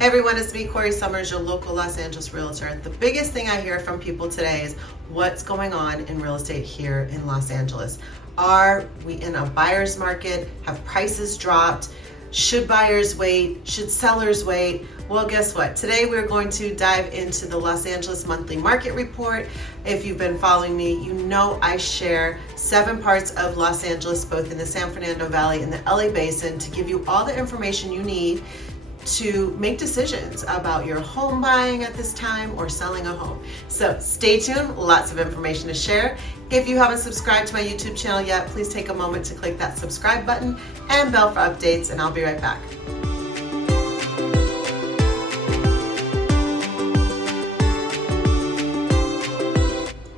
Hey everyone, it's me, Corrie Sommers, your local Los Angeles realtor. The biggest thing I hear from people today is what's going on in real estate here in Los Angeles. Are we in a buyer's market? Have prices dropped? Should buyers wait? Should sellers wait? Well, guess what? Today we're going to dive into the Los Angeles Monthly Market Report. If you've been following me, you know I share 7 parts of Los Angeles, both in the San Fernando Valley and the LA Basin, to give you all the information you need to make decisions about your home buying at this time or selling a home. So stay tuned, lots of information to share. If you haven't subscribed to my YouTube channel yet, please take a moment to click that subscribe button and bell for updates, and I'll be right back.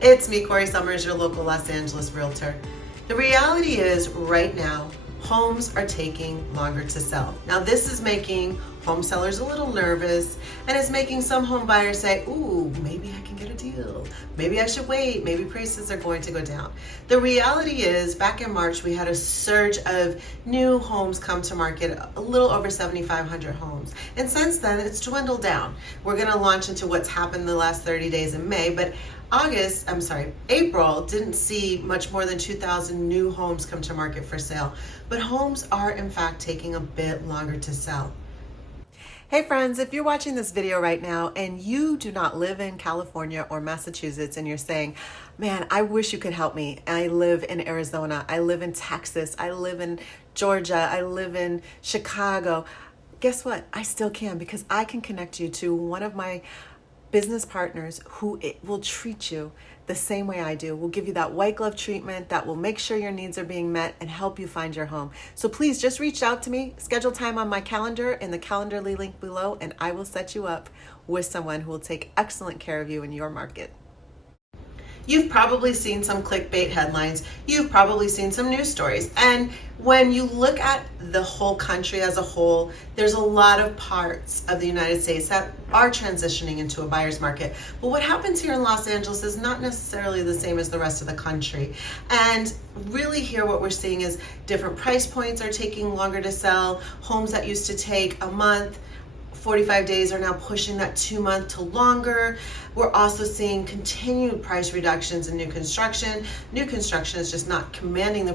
It's me, Corrie Sommers, your local Los Angeles realtor. The reality is right now, homes are taking longer to sell. Now this is making home sellers a little nervous, and it's making some home buyers say, ooh, maybe I can get a deal. Maybe I should wait. Maybe prices are going to go down. The reality is back in March, we had a surge of new homes come to market, a little over 7,500 homes. And since then, it's dwindled down. We're gonna launch into what's happened the last 30 days in May, but April didn't see much more than 2,000 new homes come to market for sale. But homes are in fact taking a bit longer to sell. Hey friends, if you're watching this video right now and you do not live in California or Massachusetts and you're saying, man, I wish you could help me. I live in Arizona, I live in Texas, I live in Georgia, I live in Chicago. Guess what? I still can, because I can connect you to one of my business partners who will treat you the same way I do. We'll give you that white glove treatment that will make sure your needs are being met and help you find your home. So please just reach out to me, schedule time on my calendar in the Calendly link below, and I will set you up with someone who will take excellent care of you in your market. You've probably seen some clickbait headlines. You've probably seen some news stories. And when you look at the whole country as a whole, there's a lot of parts of the United States that are transitioning into a buyer's market. But what happens here in Los Angeles is not necessarily the same as the rest of the country. And really here what we're seeing is different price points are taking longer to sell. Homes that used to take a month, 45 days are now pushing that 2 month to longer. We're also seeing continued price reductions in new construction. New construction is just not commanding the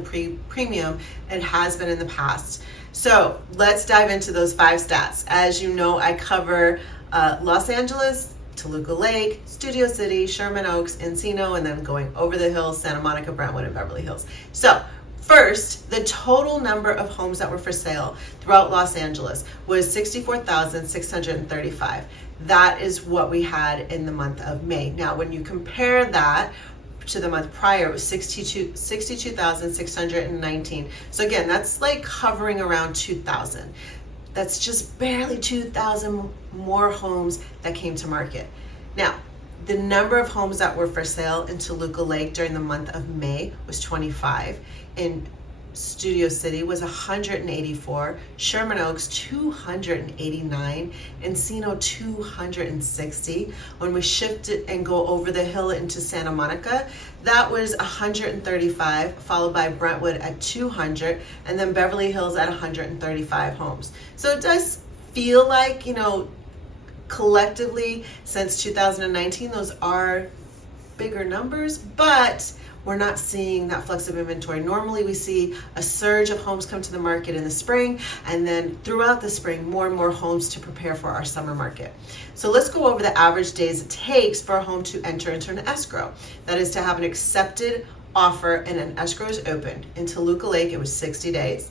premium it has been in the past. So let's dive into those 5 stats. As you know, I cover Los Angeles, Toluca Lake, Studio City, Sherman Oaks, Encino, and then going over the hills, Santa Monica, Brentwood, and Beverly Hills. So first, the total number of homes that were for sale throughout Los Angeles was 64,635. That is what we had in the month of May. Now, when you compare that to the month prior, it was 62,619. So again, that's like hovering around 2,000. That's just barely 2,000 more homes that came to market. Now, the number of homes that were for sale in Toluca Lake during the month of May was 25. In Studio City was 184, Sherman Oaks 289, Encino 260. When we shift it and go over the hill into Santa Monica, that was 135, followed by Brentwood at 200, and then Beverly Hills at 135 homes. So it does feel like, you know, collectively since 2019, those are bigger numbers, but we're not seeing that flux of inventory. Normally we see a surge of homes come to the market in the spring, and then throughout the spring, more and more homes to prepare for our summer market. So let's go over the average days it takes for a home to enter into an escrow. That is to have an accepted offer and an escrow is opened. In Toluca Lake, it was 60 days.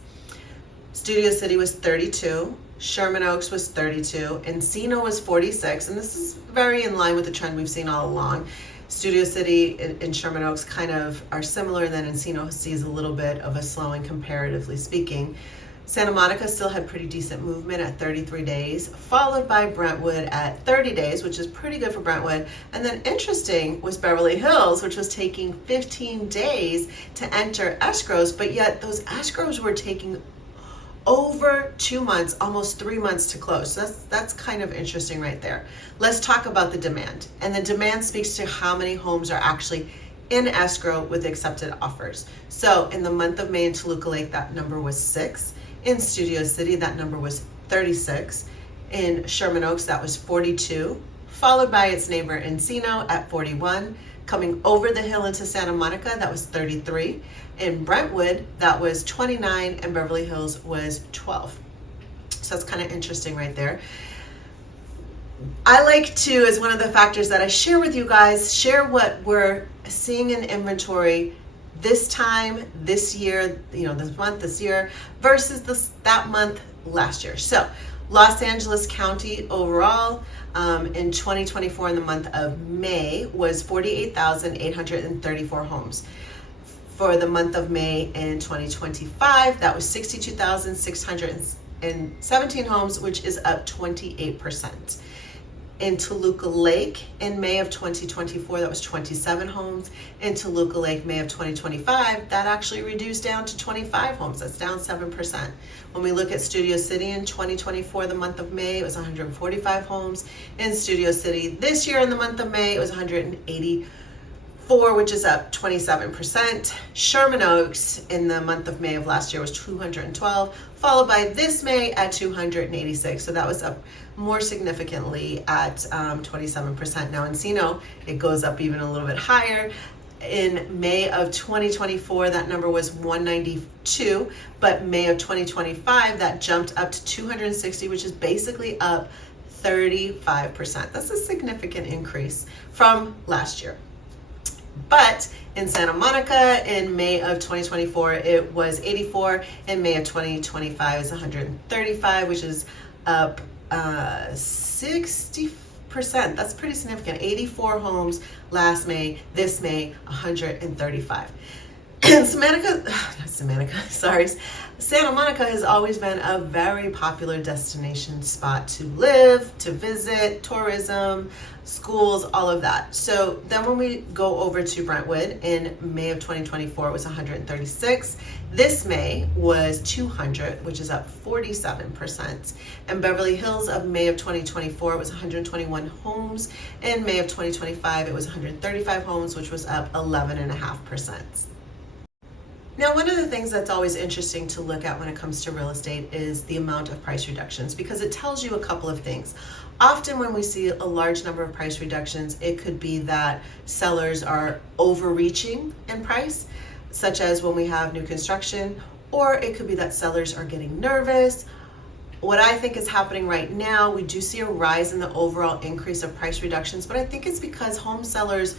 Studio City was 32. Sherman Oaks was 32. Encino was 46. And this is very in line with the trend we've seen all along. Studio City and Sherman Oaks kind of are similar, then Encino sees a little bit of a slowing comparatively speaking. Santa Monica still had pretty decent movement at 33 days, followed by Brentwood at 30 days, which is pretty good for Brentwood. And then interesting was Beverly Hills, which was taking 15 days to enter escrows, but yet those escrows were taking over 2 months, almost 3 months to close. So that's kind of interesting right there. Let's talk about the demand. And the demand speaks to how many homes are actually in escrow with accepted offers. So in the month of May in Toluca Lake, that number was 6. In Studio City, that number was 36. In Sherman Oaks, that was 42, followed by its neighbor Encino at 41. Coming over the hill into Santa Monica, that was 33. In Brentwood, that was 29, and Beverly Hills was 12. So that's kind of interesting right there. I like to, as one of the factors that I share with you guys, share what we're seeing in inventory this time, this year, this month, this year, versus that month last year. So Los Angeles County overall in 2024 in the month of May was 48,834 homes. For the month of May in 2025, that was 62,617 homes, which is up 28%. In Toluca Lake in May of 2024, that was 27 homes. In Toluca Lake, May of 2025, that actually reduced down to 25 homes. That's down 7%. When we look at Studio City in 2024, the month of May, it was 145 homes. In Studio City this year in the month of May, it was 184, which is up 27%. Sherman Oaks in the month of May of last year was 212, followed by this May at 286. So that was up more significantly at 27%. Now Encino, it goes up even a little bit higher. In May of 2024, that number was 192, but May of 2025, that jumped up to 260, which is basically up 35%. That's a significant increase from last year. But in Santa Monica, in May of 2024, it was 84. In May of 2025, it's 135, which is up 60%. That's pretty significant. 84 homes last May. This May, 135. And Santa Monica has always been a very popular destination spot to live, to visit, tourism, schools, all of that. So then when we go over to Brentwood in May of 2024, it was 136. This May was 200, which is up 47%. And Beverly Hills of May of 2024, it was 121 homes. In May of 2025, it was 135 homes, which was up 11.5%. Now, one of the things that's always interesting to look at when it comes to real estate is the amount of price reductions, because it tells you a couple of things. Often when we see a large number of price reductions, it could be that sellers are overreaching in price, such as when we have new construction, or it could be that sellers are getting nervous. What I think is happening right now, we do see a rise in the overall increase of price reductions, but I think it's because home sellers,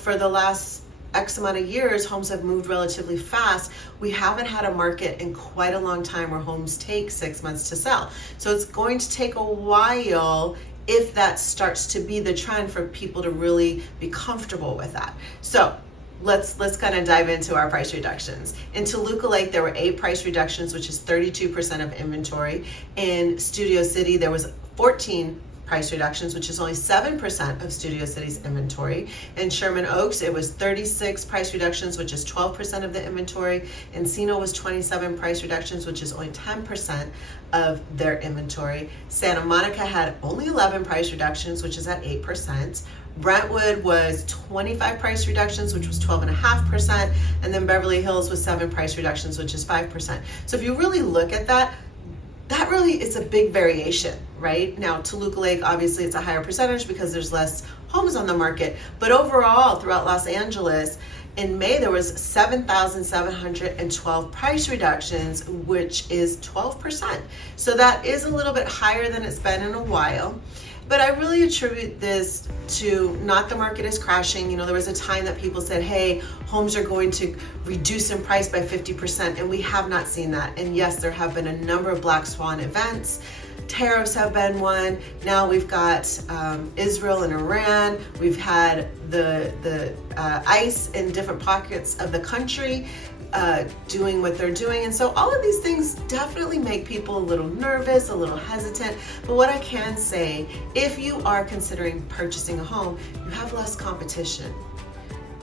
for the last X amount of years, homes have moved relatively fast. We haven't had a market in quite a long time where homes take 6 months to sell. So it's going to take a while if that starts to be the trend for people to really be comfortable with that. So let's kind of dive into our price reductions. In Toluca Lake, there were 8 price reductions, which is 32% of inventory. In Studio City, there was 14 price reductions, which is only 7% of Studio City's inventory. In Sherman Oaks, it was 36 price reductions, which is 12% of the inventory. Encino was 27 price reductions, which is only 10% of their inventory. Santa Monica had only 11 price reductions, which is at 8%. Brentwood was 25 price reductions, which was 12.5%. And then Beverly Hills was 7 price reductions, which is 5%. So if you really look at that, that really is a big variation, right? Now, Toluca Lake, obviously it's a higher percentage because there's less homes on the market, but overall throughout Los Angeles, in May there was 7,712 price reductions, which is 12%. So that is a little bit higher than it's been in a while. But I really attribute this to not the market is crashing. There was a time that people said, hey, homes are going to reduce in price by 50%, and we have not seen that. And yes, there have been a number of black swan events. Tariffs have been one. Now we've got Israel and Iran. We've had the ICE in different pockets of the country doing what they're doing. And so all of these things definitely make people a little nervous, a little hesitant. But what I can say, if you are considering purchasing a home, you have less competition,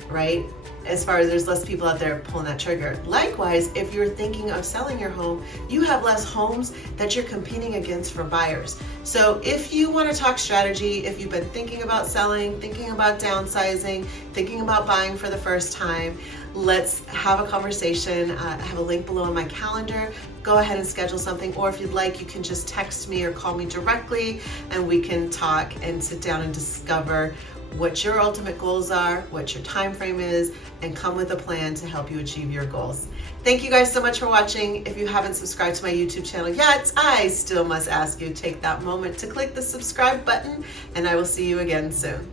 right? As far as there's less people out there pulling that trigger. Likewise, if you're thinking of selling your home, you have less homes that you're competing against for buyers. So if you want to talk strategy, if you've been thinking about selling, thinking about downsizing, thinking about buying for the first time, Let's have a conversation. I have a link below in my calendar. Go ahead and schedule something, or if you'd like, you can just text me or call me directly and we can talk and sit down and discover what your ultimate goals are, what your time frame is, and come with a plan to help you achieve your goals. Thank you guys so much for watching. If you haven't subscribed to my YouTube channel yet, I still must ask you, take that moment to click the subscribe button, and I will see you again soon.